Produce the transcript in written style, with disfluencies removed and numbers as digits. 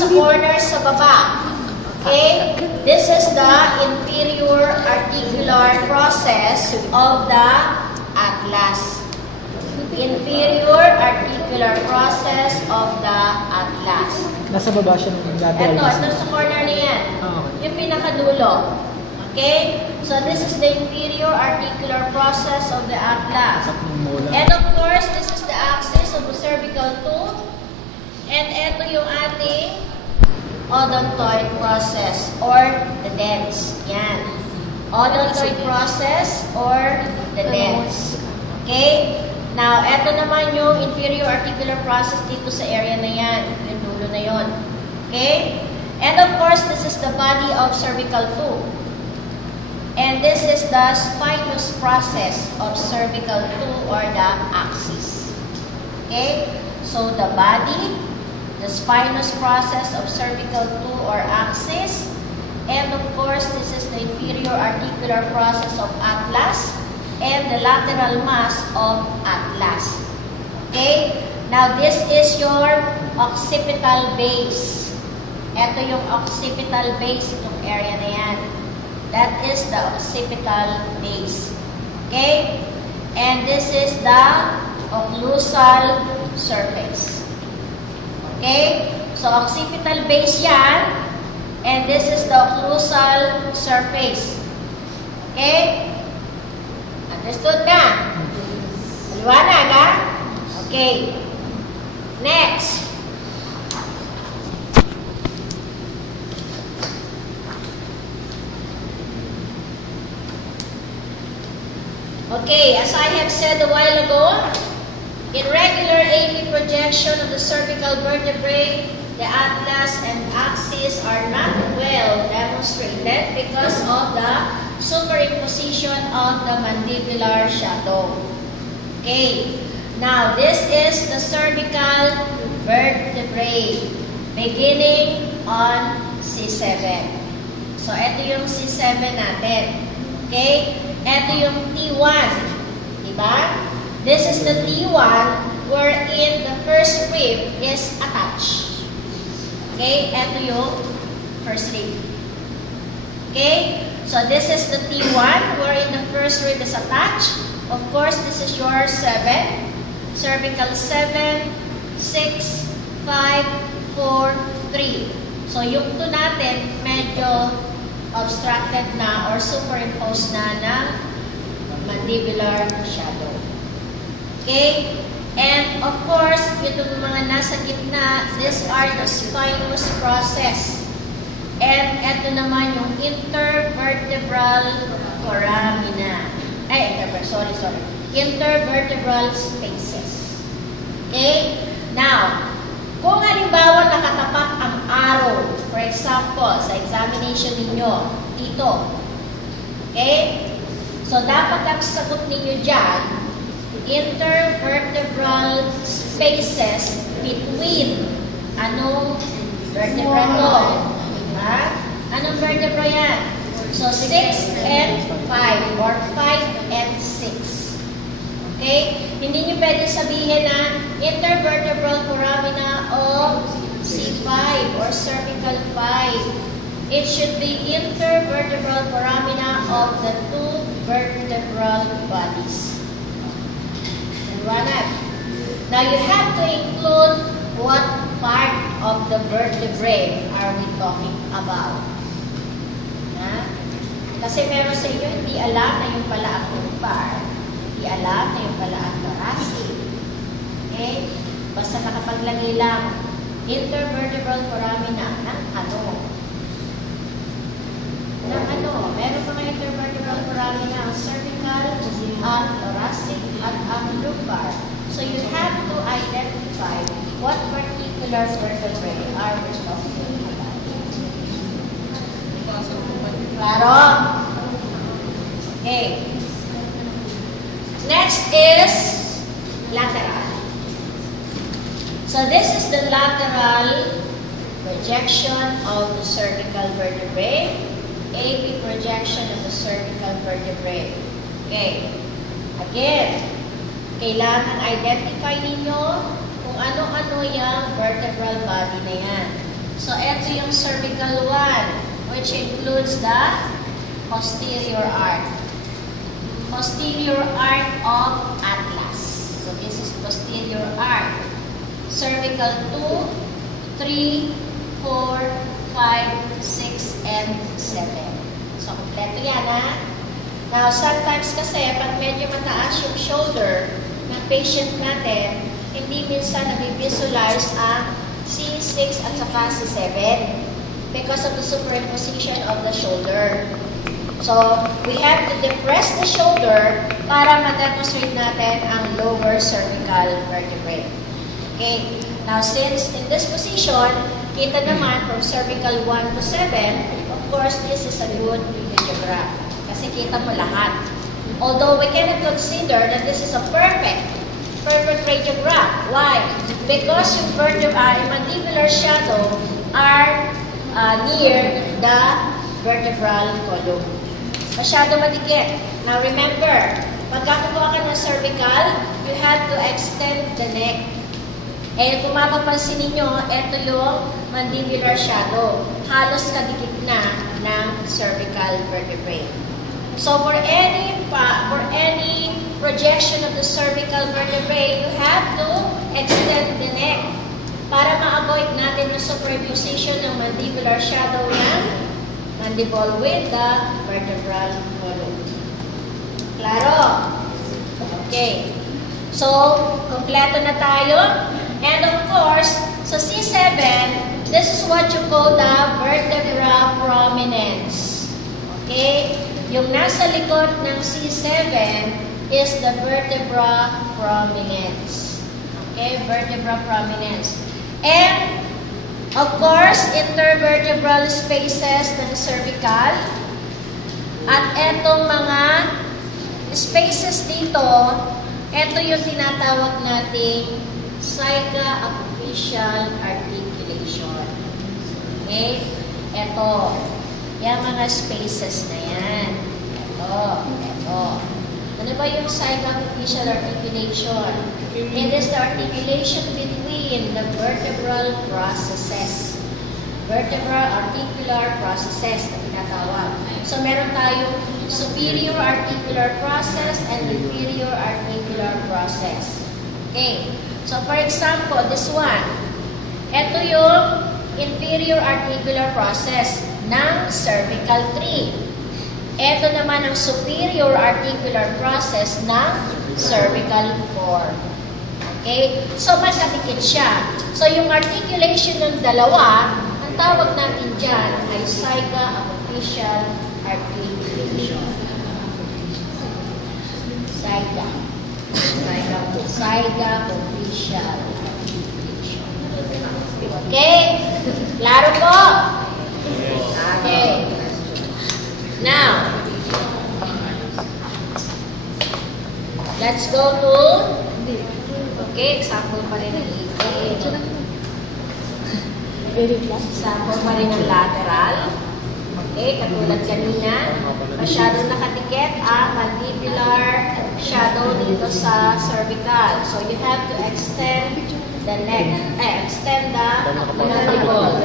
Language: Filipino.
sa corner sa baba. Okay? This is the inferior articular process of the atlas. Inferior articular process of the atlas. Nasa baba siya ng lateral. Ito sa corner na yan. Yung pinakadulo. Okay? So this is the inferior articular process of the atlas. And of course, this is the axis of the cervical tooth. And ito yung ating odontoid process or the dents. Yan. Odontoid process or the dents. Okay? Now, ito naman yung inferior articular process dito sa area na yan. Yung dulo na yon. Okay? And of course, this is the body of cervical tooth. And this is the spinous process of cervical tooth or the axis. Okay? So, the body, the spinous process of cervical tooth or axis, and of course, this is the inferior articular process of atlas, and the lateral mass of atlas. Okay? Now, this is your occipital base. Ito yung occipital base, itong area na yan. That is the occipital base. Okay? And this is the occlusal surface. Okay? So, occipital base yan. And this is the occlusal surface. Okay? Understood na? Maliwanag, ha? Okay. Next. Okay, as I have said a while ago, in regular AP projection of the cervical vertebrae, the atlas and axis are not well demonstrated because of the superimposition of the mandibular shadow. Okay. Now, this is the cervical vertebrae beginning on C7. So, ito yung C7 natin. Okay. Ito yung T1. Diba? This is the T1 wherein the first rib is attached. Okay. Ito yung first rib. Okay. So, this is the T1 wherein the first rib is attached. Of course, this is your 7. Cervical 7, 6, 5, 4, 3. So, yung 2 natin medyo obstructed na or superimposed na ng mandibular shadow. Okay? And of course, itong mga nasa gitna, these are the spinous process. And ito naman yung intervertebral foramina. Intervertebral spaces. Okay? Now, kung halimbawa nakatapat ang arrow, for example, sa examination ninyo, dito. Okay? So, dapat ang sagot ninyo dyan, intervertebral spaces between anong vertebra to? Ha? Anong vertebra yan? So, 6 and 5 or 5 and 6. Okay? Hindi nyo pwede sabihin na intervertebral foramina of C5 or cervical 5. It should be intervertebral foramina of the 2 vertebral bodies. Now, you have to include what part of the vertebrae are we talking about. Ha? Kasi meron sa inyo, hindi alam na yung pala ang lumbar. Hindi alam na yung pala ang thoracic. Okay? Basta nakapaglagay lang intervertebral foramina ng ano? Ng ano? Meron mga intervertebral foramina ang cervical, ang thoracic, at ang lumbar. So you have to identify what particular vertebrae are we talking about. Claro? Okay. Next is lateral. So this is the lateral projection of the cervical vertebrae, AP projection of the cervical vertebrae. Okay. Again, kailangan identify ninyo kung ano-ano yung vertebral body na yan. So So, ito yung cervical 1, which includes the posterior arc. Posterior arc of atlas. So, this is posterior arc. Cervical 2, 3, 4, 5, 6, and 7. So, kompleto yan, ha? Now, sometimes kasi, pag medyo mataas yung shoulder ng patient natin, hindi minsan nabivisualize ang C6 at saka C7 because of the superimposition of the shoulder. So, we have to depress the shoulder para ma-demonstrate natin ang lower cervical vertebrae. Okay. Now, since in this position, kita naman from cervical 1 to 7, of course, this is a good radiograph. Kasi kita mo lahat. Although we cannot consider that this is a perfect radiograph. Why? Because yung mandibular shadow are near the vertebral column. Masyado madikit. Now remember, pagkakakuha ka ng cervical, you have to extend the neck. Eh, kung mapapansin ninyo, ito yung mandibular shadow. Halos kadikit na ng cervical vertebrae. So for any projection of the cervical vertebrae, you have to extend the neck para ma-avoid natin yung superimposition ng mandibular shadow ng mandible with the vertebral column. Klaro? Okay. So, kompleto na tayo. And of course, sa C7, this is what you call the vertebra prominence. Okay? Yung nasa likod ng C7 is the vertebra prominence. Okay? Vertebra prominence. And, of course, intervertebral spaces ng cervical. At etong mga spaces dito, ito yung tinatawag nating psycho-apophyseal articulation. Okay? Ito. Yung mga spaces na yan. Ito. Ano ba yung psycho-apophyseal articulation? It is the articulation between the vertebral processes. Vertebral articular processes na tinatawag. So, meron tayong superior articular process and inferior articular process. Okay. So, for example, this one. Ito yung inferior articular process ng cervical 3. Ito naman ang superior articular process ng cervical 4. Okay? So, magkadikit siya. So, yung articulation ng dalawa, ang tawag natin dyan ay psycho-apophyseal articulation. Psycho-apophyseal articulation. Okay? Klaro po? Okay. Now, let's go to, okay, example pa rin ng example pa rin ng lateral. Okay, katulad kanina, masyadong nakatikit ang mandibular shadow dito sa cervical. So, you have to extend the neck, extend the mandible.